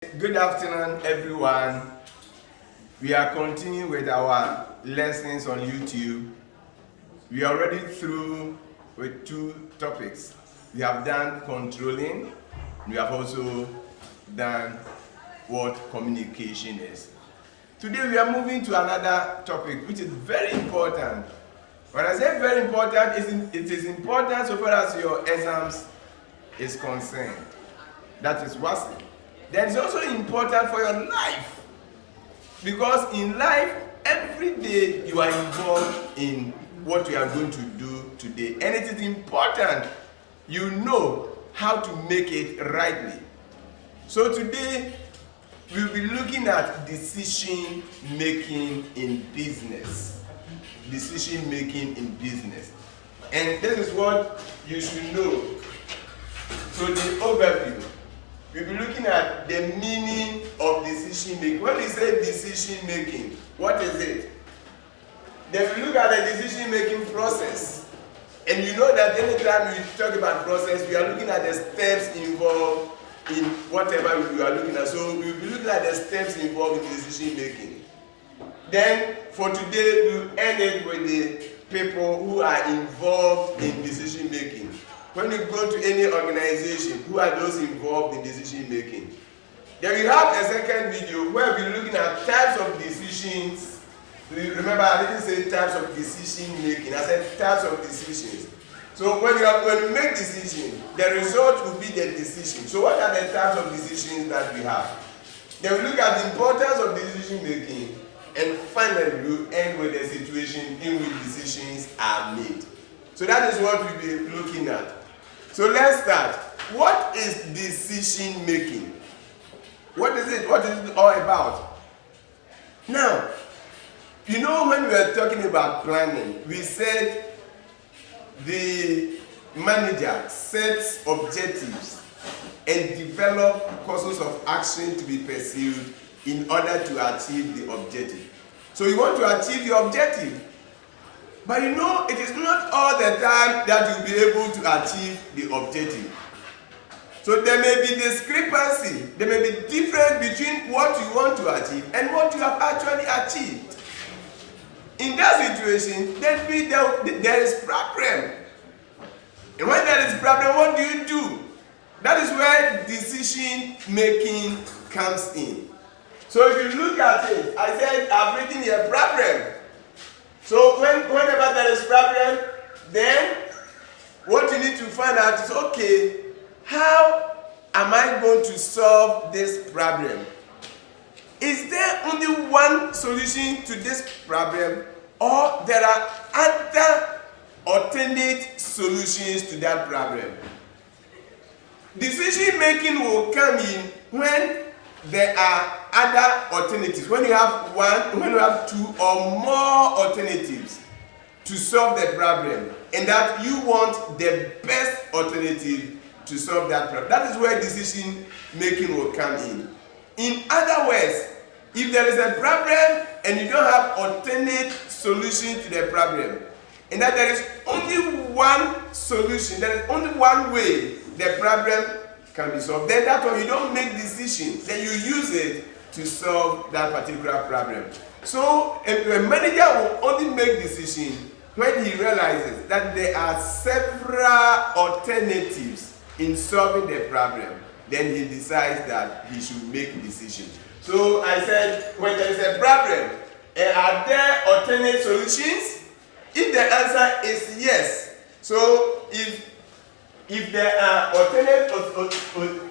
Good afternoon, everyone. We are continuing with our lessons on YouTube. We are already through with two topics. We have done controlling. We have also done what communication is. Today we are moving to another topic which is very important. When I say very important, it is important so far as your exams is concerned. That is WASI. Then it's also important for your life. Because in life, every day you are involved in what you are going to do today. And it is important you know how to make it rightly. So today, we'll be looking at decision making in business. Decision making in business. And this is what you should know. So the overview. We'll be looking at the meaning of decision making. When we say decision making, what is it? Then we look at the decision making process. And you know that anytime we talk about process, we are looking at the steps involved in whatever we are looking at. So we'll be looking at the steps involved in decision making. Then for today, we'll end it with the people who are involved in decision making. When you go to any organization, who are those involved in decision making? Then we have a second video where we're looking at types of decisions. Remember, I didn't say types of decision making. I said types of decisions. So when you make decisions, the result will be the decision. So what are the types of decisions that we have? Then we look at the importance of decision making, and finally we'll end with the situation in which decisions are made. So that is what we'll be looking at. So let's start. What is decision making? What is it? What is it all about? Now, you know when we were talking about planning, we said the manager sets objectives and develop courses of action to be pursued in order to achieve the objective. So you want to achieve your objective. But you know, it is not all the time that you'll be able to achieve the objective. So there may be discrepancy, there may be difference between what you want to achieve and what you have actually achieved. In that situation, there is problem. And when there is problem, what do you do? That is where decision making comes in. So if you look at it, I said I've written here problem. So whenever there is problem, then what you need to find out is, okay, how am I going to solve this problem? Is there only one solution to this problem, or there are other alternate solutions to that problem? Decision making will come in when there are other alternatives. When you have when you have two or more alternatives to solve the problem, and that you want the best alternative to solve that problem. That is where decision making will come in. In other words, if there is a problem and you don't have alternate solution to the problem, and that there is only one solution, there is only one way the problem can be solved, then that one you don't make decisions, then you use it to solve that particular problem. So a manager will only make decisions when he realizes that there are several alternatives in solving the problem. Then he decides that he should make decisions. So I said, when there is a problem, are there alternate solutions? If the answer is yes, so if there are alternate,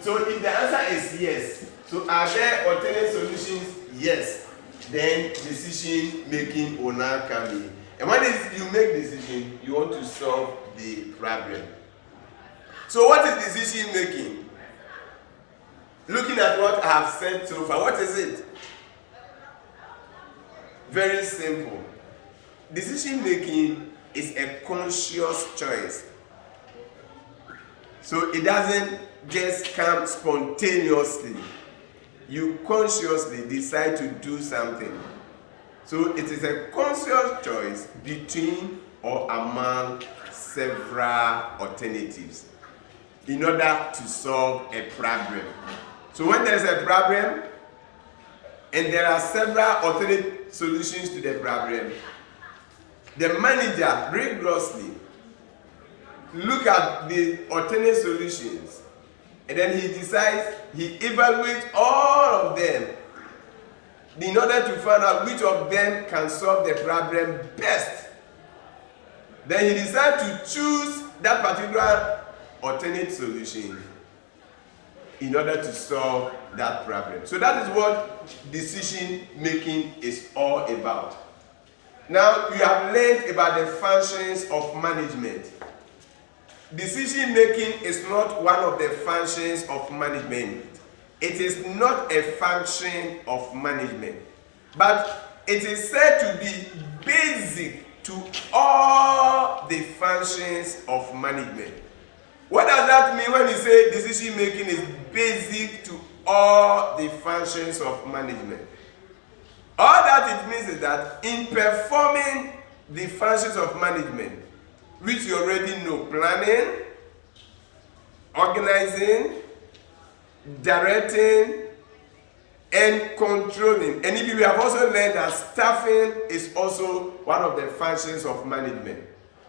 so if the answer is yes, so are there alternate solutions? Yes. Then decision making will now come in. And when you make decision, you want to solve the problem. So what is decision making? Looking at what I have said so far, what is it? Very simple. Decision making is a conscious choice. So it doesn't just come spontaneously. You consciously decide to do something. So it is a conscious choice between or among several alternatives in order to solve a problem. So when there's a problem, and there are several alternate solutions to the problem, the manager rigorously look at the alternate solutions, and then he decides, he evaluates all of them in order to find out which of them can solve the problem best. Then he decides to choose that particular alternate solution in order to solve that problem. So that is what decision making is all about. Now you have learned about the functions of management. Decision making is not one of the functions of management. It is not a function of management, but it is said to be basic to all the functions of management. What does that mean when you say decision making is basic to all the functions of management? All that it means is that in performing the functions of management, which you already know: planning, organizing, directing, and controlling. And we have also learned that staffing is also one of the functions of management.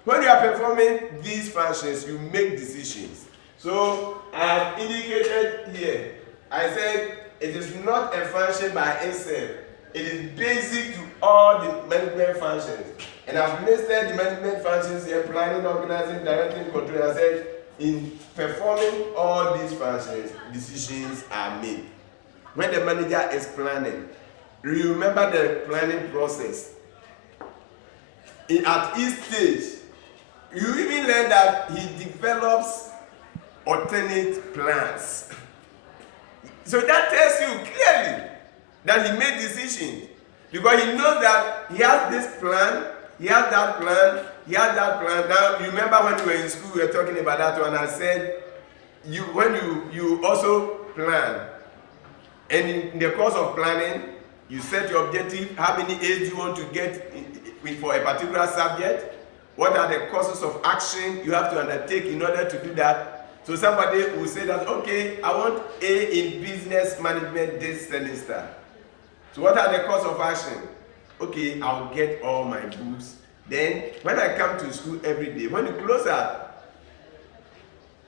When you are performing these functions, you make decisions. So I have indicated here, I said it is not a function by itself. It is basic to all the management functions. And I've listed the management functions here: planning, organizing, directing, controlling. I said in performing all these functions, decisions are made. When the manager is planning, you remember the planning process. At each stage, you even learn that he develops alternate plans. So that tells you clearly that he made decisions, because he knows that he has this plan, he has that plan, he has that plan. Now, you remember when we were in school, we were talking about that one. I said, when you also plan, and in the course of planning, you set your objective, how many A's you want to get for a particular subject, what are the courses of action you have to undertake in order to do that. So somebody will say that, okay, I want A in business management this semester. So what are the courses of action? Okay, I'll get all my books. Then when I come to school every day, when you close at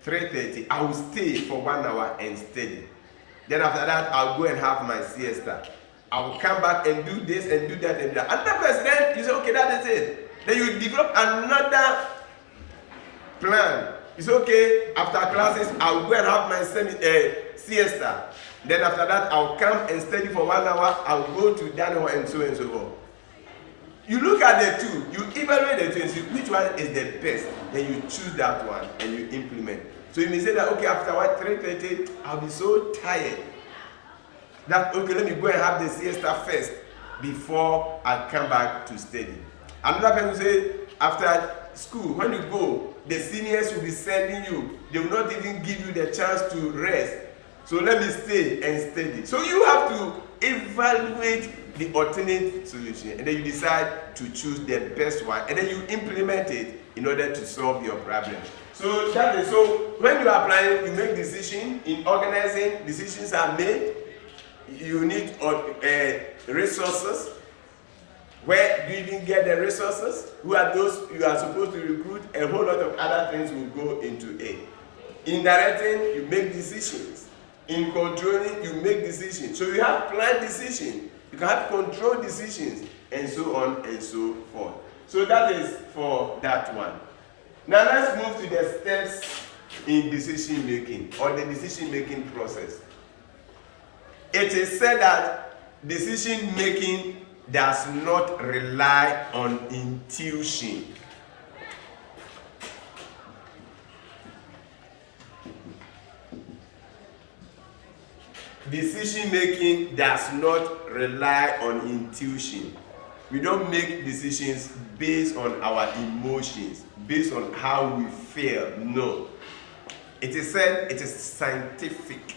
3:30, I will stay for 1 hour and study. Then after that, I'll go and have my siesta. I will come back and do this and do that and do that. Another person, then you say, okay, that is it. Then you develop another plan. It's okay, after classes, I'll go and have my siesta. Then after that, I'll come and study for 1 hour. I'll go to Daniel and so forth. You look at the two, you evaluate the two and see which one is the best. Then you choose that one and you implement. So you may say that, okay, after 3:30, I'll be so tired that, okay, let me go and have the siesta first before I come back to study. Another person will say, after school, when you go, the seniors will be sending you. They will not even give you the chance to rest. So let me stay and study. So you have to evaluate the alternate solution, and then you decide to choose the best one, and then you implement it in order to solve your problem. So that is, so when you are planning, you make decisions. In organizing, decisions are made. You need resources. Where do you even get the resources? Who are those you are supposed to recruit? A whole lot of other things will go into it. In directing, you make decisions. In controlling, you make decisions. So you have planned decisions. You can have control decisions, and so on and so forth. So that is for that one. Now let's move to the steps in decision making, or the decision making process. It is said that decision making does not rely on intuition. Decision making does not rely on intuition. We don't make decisions based on our emotions, based on how we feel. No. It is said it is scientific.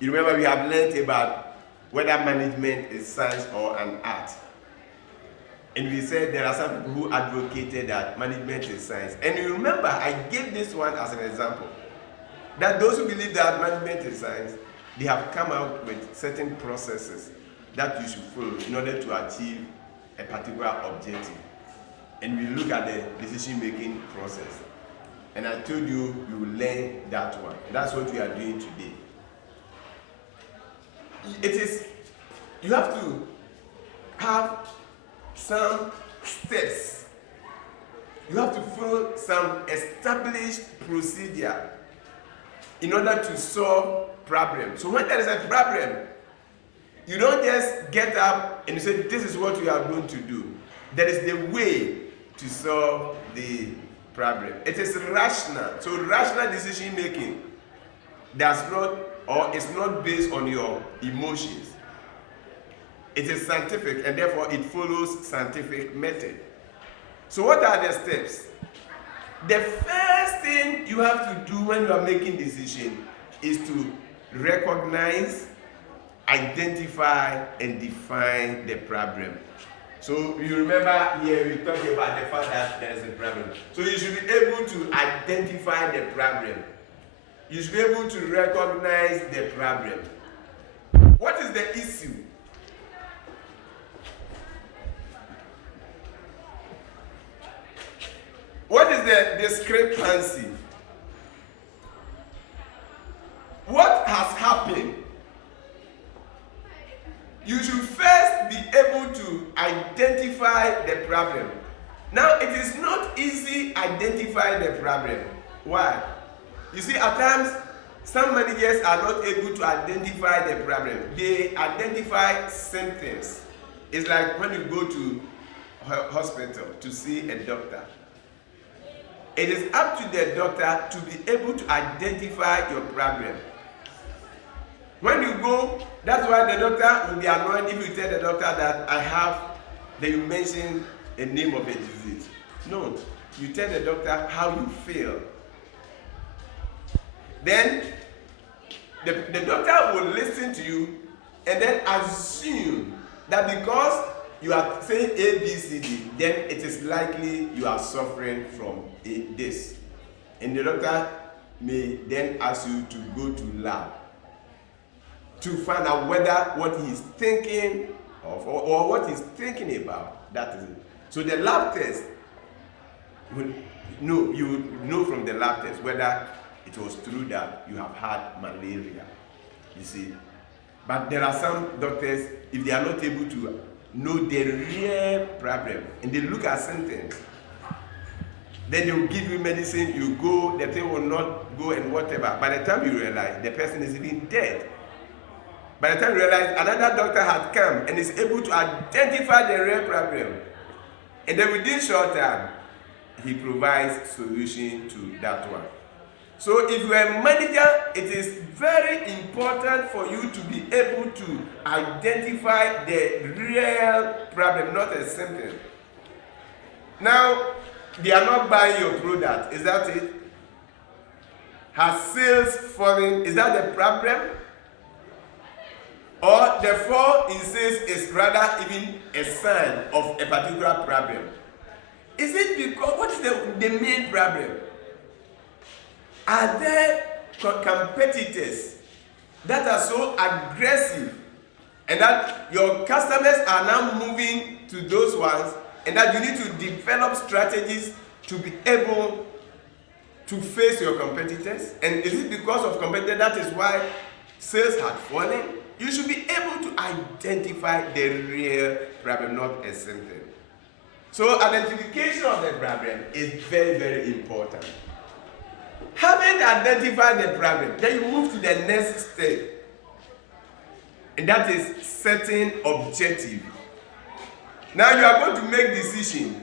You remember we have learned about whether management is science or an art. And we said there are some people who advocated that management is science. And you remember, I gave this one as an example. That those who believe that management is science, they have come out with certain processes that you should follow in order to achieve a particular objective. And we look at the decision-making process. And I told you, you will learn that one. That's what we are doing today. You have to have some steps. You have to follow some established procedure in order to solve problems. So when there is a problem, you don't just get up and say, this is what we are going to do. There is the way to solve the problem. It is rational. So rational decision making does not, or is not based on your emotions. It is scientific, and therefore it follows scientific method. So what are the steps? The first thing you have to do when you are making decision is to recognize, identify, and define the problem. So you remember here we talked about the fact that there is a problem. So you should be able to identify the problem. You should be able to recognize the problem. What is the issue? What is the discrepancy? What has happened? You should first be able to identify the problem. Now, it is not easy identifying the problem. Why? You see, at times, some managers are not able to identify the problem. They identify symptoms. It's like when you go to a hospital to see a doctor. It is up to the doctor to be able to identify your problem. When you go, that's why the doctor will be annoyed if you tell the doctor that I have, then you mention a name of a disease. No, you tell the doctor how you feel. Then the doctor will listen to you and then assume that because you are saying A, B, C, D, then it is likely you are suffering from this. And the doctor may then ask you to go to lab to find out whether what he's thinking of or what he's thinking about, that is it. So the lab test you would know from the lab test whether it was true that you have had malaria, you see. But there are some doctors, if they are not able to know the real problem and they look at symptoms, then they will give you medicine, you go, the thing will not go and whatever. By the time you realize the person is even dead. By the time you realize another doctor had come and is able to identify the real problem. And then within short time, he provides solution to that one. So if you are a manager, it is very important for you to be able to identify the real problem, not a symptom. Now, they are not buying your product. Is that it? Has sales fallen? Is that the problem? Or the fall in sales is rather even a sign of a particular problem? Is it because, what is the main problem? Are there competitors that are so aggressive and that your customers are now moving to those ones and that you need to develop strategies to be able to face your competitors? And is it because of competitors that is why sales had fallen? You should be able to identify the real problem, not a symptom. So identification of the problem is very, very important. Having identified the problem, then you move to the next step. And that is setting objective. Now you are going to make decision.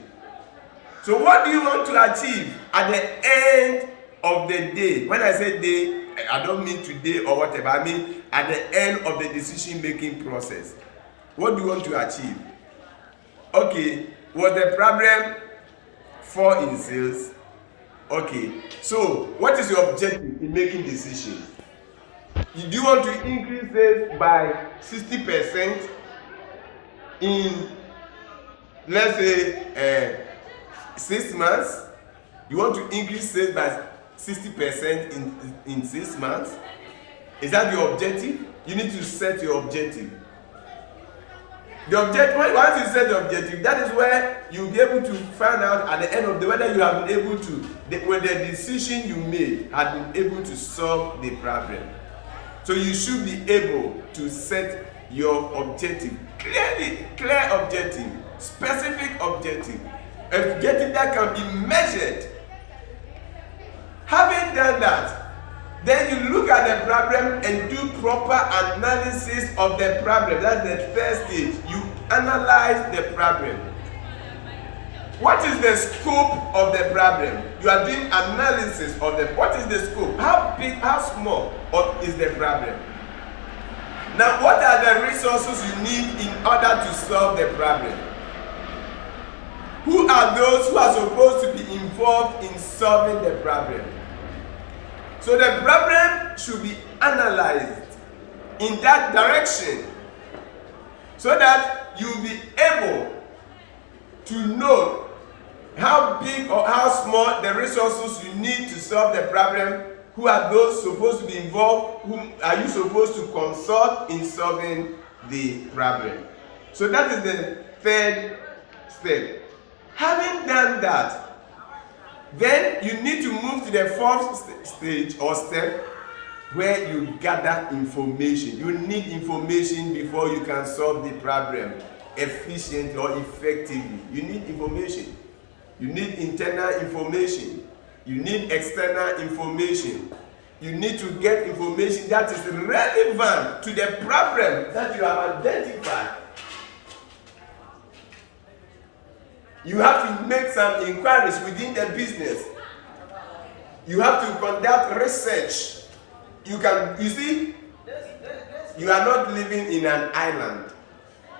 So what do you want to achieve at the end of the day? When I say day, I don't mean today or whatever. I mean at the end of the decision-making process. What do you want to achieve? Okay, was the problem fall in sales? Okay, so what is your objective in making decisions? Do you want to increase sales by 60% in let's say 6 months, you want to increase sales by 60% in 6 months. Is that your objective? You need to set your objective. The objective, once you set the objective, that is where you'll be able to find out at the end of the whether you have been able to, when the decision you made had been able to solve the problem. So you should be able to set your objective clear objective, specific objective that can be measured. Having done that, then you look at the problem and do proper analysis of the problem. That's the third stage. You analyze the problem. What is the scope of the problem? You are doing analysis of the, what is the scope? How big, how small is the problem? Now, what are the resources you need in order to solve the problem? Who are those who are supposed to be involved in solving the problem? So the problem should be analyzed in that direction so that you'll be able to know how big or how small the resources you need to solve the problem. Who are those supposed to be involved? Whom are you supposed to consult in solving the problem? So that is the third step. Having done that, then you need to move to the fourth stage or step where you gather information. You need information before you can solve the problem efficiently or effectively. You need information. You need internal information. You need external information. You need to get information that is relevant to the problem that you have identified. You have to make some inquiries within the business. You have to conduct research. You see, you are not living in an island.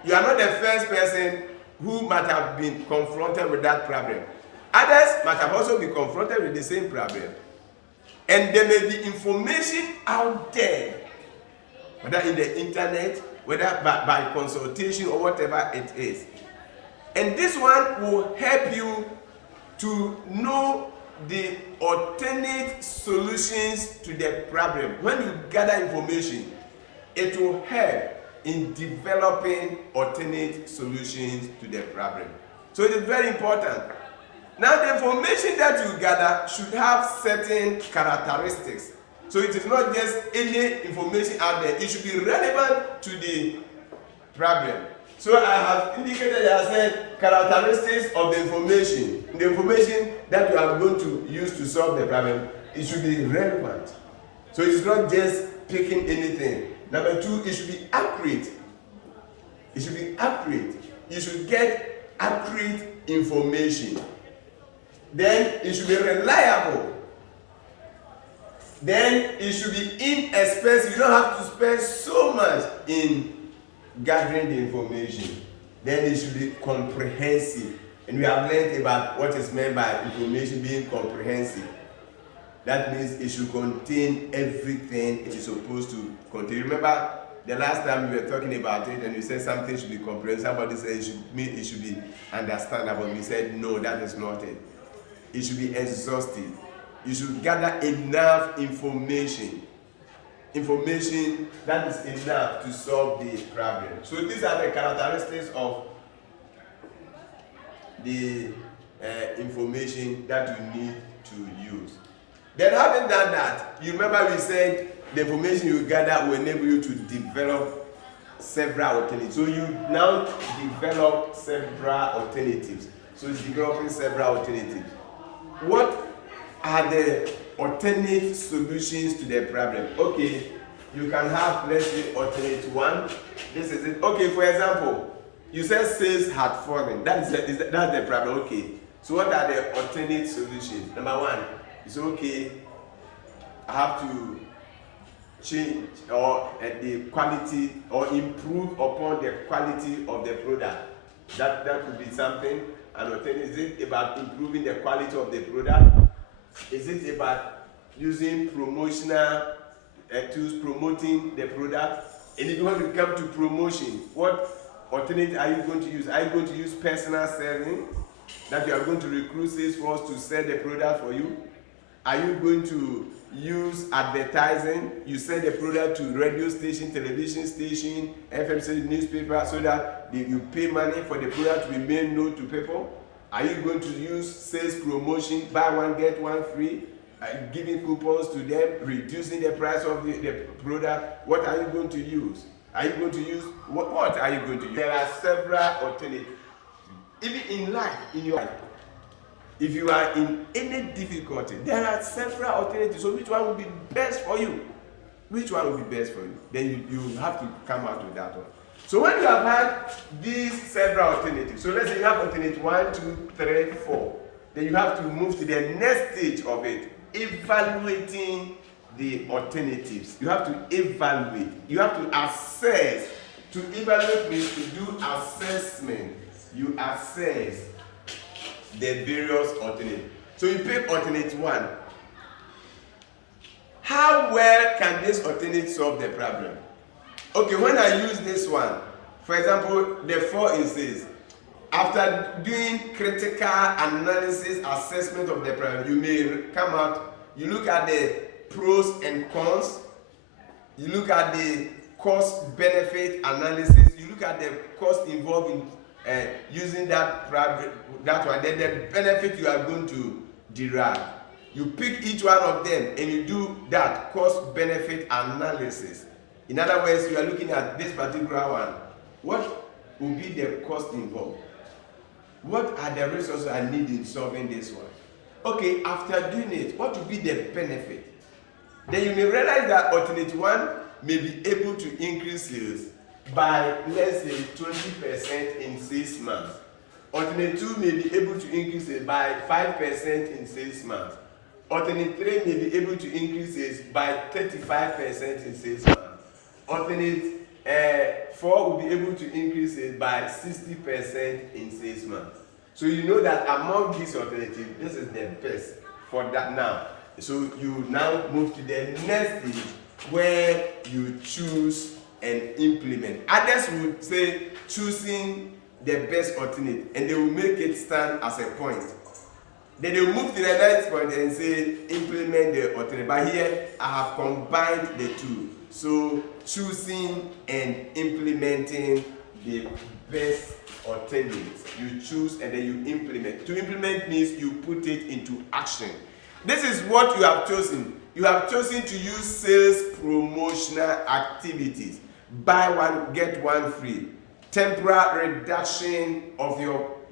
You are not the first person who might have been confronted with that problem. Others might have also been confronted with the same problem. And there may be information out there, whether in the internet, whether by consultation or whatever it is. And this one will help you to know the alternate solutions to the problem. When you gather information, it will help in developing alternate solutions to the problem. So it is very important. Now, the information that you gather should have certain characteristics. So it is not just any information out there. It should be relevant to the problem. So I have indicated, I said, characteristics of the information. The information that you are going to use to solve the problem, it should be relevant. So it's not just picking anything. Number two, it should be accurate. It should be accurate. You should get accurate information. Then it should be reliable. Then it should be inexpensive. You don't have to spend so much in gathering the information. Then it should be comprehensive. And we have learned about what is meant by information being comprehensive. That means it should contain everything it is supposed to contain. Remember the last time we were talking about it and you said something should be comprehensive. Somebody said it should be understandable. We said no, that is not it. It should be exhaustive. You should gather enough information. Information that is enough to solve the problem. So these are the characteristics of the information that you need to use. Then having done that, you remember we said the information you gather will enable you to develop several alternatives. So you now develop several alternatives. So it's developing several alternatives. What are the alternate solutions to the problem? Okay, you can have, let's say, alternate one. This is it. Okay, for example, you said sales had fallen. That's the problem. Okay, so what are the alternate solutions? Number one, it's okay, I have to change or the quality or improve upon the quality of the product. That could be something. An alternative. Is it about improving the quality of the product? Is it about using promotional tools, promoting the product? And if you want to come to promotion, what alternate are you going to use? Are you going to use personal selling? That you are going to recruit sales force to sell the product for you? Are you going to use advertising? You sell the product to radio station, television station, FM newspaper, so that you pay money for the product to be made known to people? Are you going to use sales promotion, buy one get one free, giving coupons to them, reducing the price of the product? What are you going to use? Are you going to use what are you going to use? There are several alternatives. Even in life, in your life, if you are in any difficulty, there are several alternatives. So which one will be best for you? Which one will be best for you? Then you have to come out with that one. So when you have had these several alternatives, so let's say you have alternate 1, 2, 3, 4, then you have to move to the next stage of it, evaluating the alternatives. You have to evaluate. You have to assess. To evaluate means to do assessment. You assess the various alternatives. So you pick alternate 1. How well can this alternate solve the problem? Okay, when I use this one, for example, the 4 instance, after doing critical analysis, assessment of the problem, you may come out, you look at the pros and cons, you look at the cost-benefit analysis, you look at the cost involved in using that one, then the benefit you are going to derive. You pick each one of them and you do that cost-benefit analysis. In other words, you are looking at this particular one. What will be the cost involved? What are the resources I need in solving this one? Okay, after doing it, what will be the benefit? Then you may realize that alternate 1 may be able to increase sales by, let's say, 20% in 6 months. Alternate 2 may be able to increase it by 5% in 6 months. Alternate 3 may be able to increase it by 35% in 6 months. Alternate 4 will be able to increase it by 60% in 6 months. So you know that among these alternatives, this is the best for that now. So you now move to the next stage where you choose and implement. Others would say choosing the best alternate, and they will make it stand as a point. Then they will move to the next point and say implement the alternate. But here I have combined the two. So choosing and implementing the best alternate. You choose and then you implement. To implement means you put it into action. This is what you have chosen. You have chosen to use sales promotional activities. Buy one, get one free. Temporary reduction of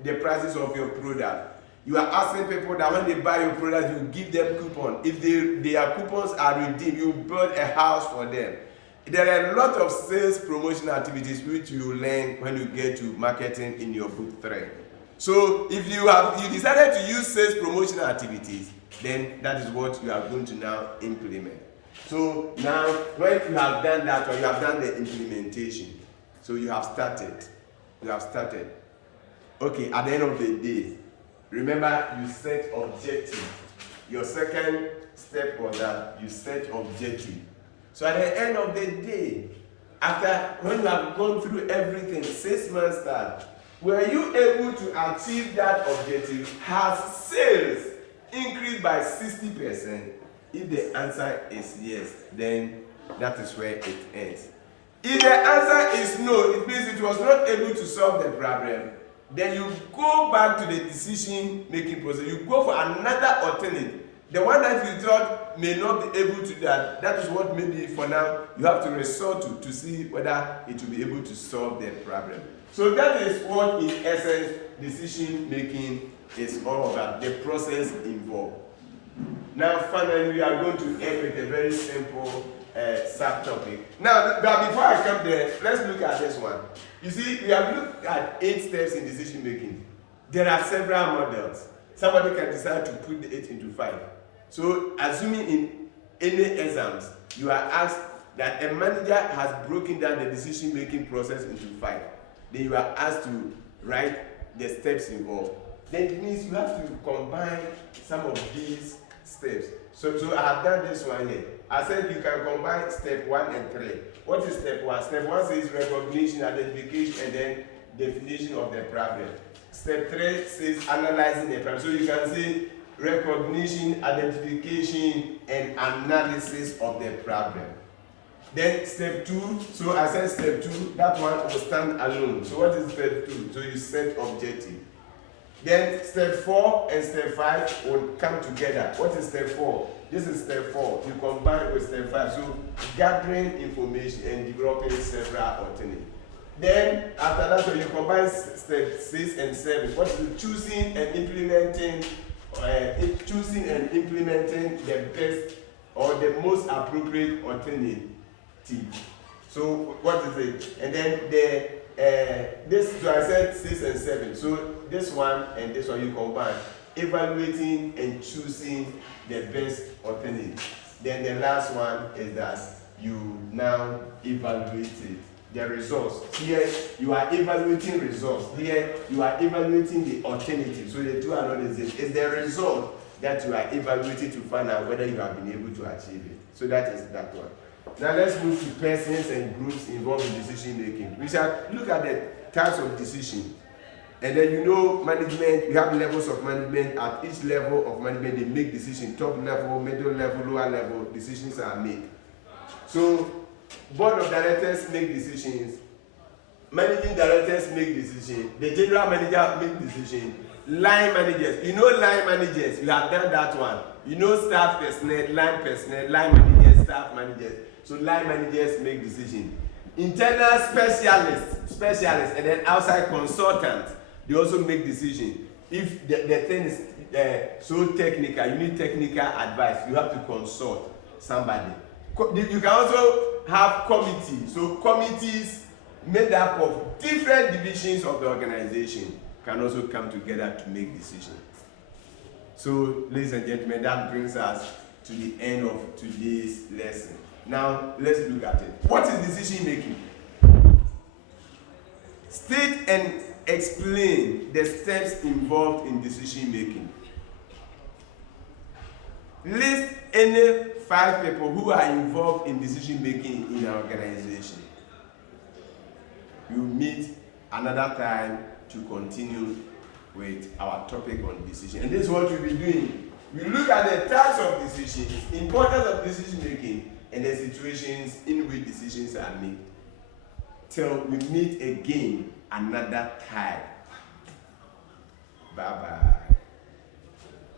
the prices of your product. You are asking people that when they buy your product, you give them coupon. If their coupons are redeemed, you build a house for them. There are a lot of sales promotion activities which you learn when you get to marketing in your book 3. So if you decided to use sales promotion activities, then that is what you are going to now implement. So now when you have done that, or you have done the implementation, so you have started. Okay, at the end of the day, remember you set objective. Your second step was that you set objective. So at the end of the day, when you have gone through everything, 6 months start, were you able to achieve that objective? Has sales increased by 60%? If the answer is yes, then that is where it ends. If the answer is no, it means it was not able to solve the problem. Then you go back to the decision-making process. You go for another alternative. The one that you thought may not be able to do that, that is what maybe for now you have to resort to see whether it will be able to solve the problem. So that is what in essence decision-making is all about, the process involved. Now finally we are going to end with a very simple subtopic. Now before I come there, let's look at this one. You see, we have looked at 8 steps in decision making. There are several models. Somebody can decide to put the 8 into 5. So assuming in any exams, you are asked that a manager has broken down the decision making process into 5. Then you are asked to write the steps involved. Then it means you have to combine some of these steps. So I have done this one here. I said you can combine step 1 and 3. What is step 1? Step 1 says recognition, identification, and then definition of the problem. Step 3 says analyzing the problem. So you can say recognition, identification, and analysis of the problem. Then step 2, so I said step 2, that one will stand alone. So what is step 2? So you set objective. Then step 4 and step 5 will come together. What is step 4? This is step 4. You combine with step 5. So gathering information and developing several alternatives. Then after that, so you combine step 6 and 7. What is choosing and implementing the best or the most appropriate alternative. So what is it? And then so I said 6 and 7. So this one and this one you combine, evaluating and choosing the best alternative. Then the last one is that you now evaluate it. The results. Here you are evaluating results. Here you are evaluating the alternative. So the two are not the same. It's the result that you are evaluating to find out whether you have been able to achieve it. So that is that one. Now let's move to persons and groups involved in decision making. We shall look at the types of decision. And then you know management, you have levels of management. At each level of management, they make decisions. Top level, middle level, lower level, decisions are made. So board of directors make decisions, managing directors make decisions, the general manager make decisions, line managers, you know line managers, you have done that one. You know staff personnel, line managers, staff managers. So line managers make decisions. Internal specialists, and then outside consultants, they also make decisions. If the thing is so technical, you need technical advice, you have to consult somebody. You can also have committees. So committees made up of different divisions of the organization can also come together to make decisions. So, ladies and gentlemen, that brings us to the end of today's lesson. Now, let's look at it. What is decision making? State and explain the steps involved in decision making. List any 5 people who are involved in decision making in an organization. We'll meet another time to continue with our topic on decision. And this is what we'll be doing. We look at the types of decisions, importance of decision making, and the situations in which decisions are made. Till we meet again another time. Bye-bye.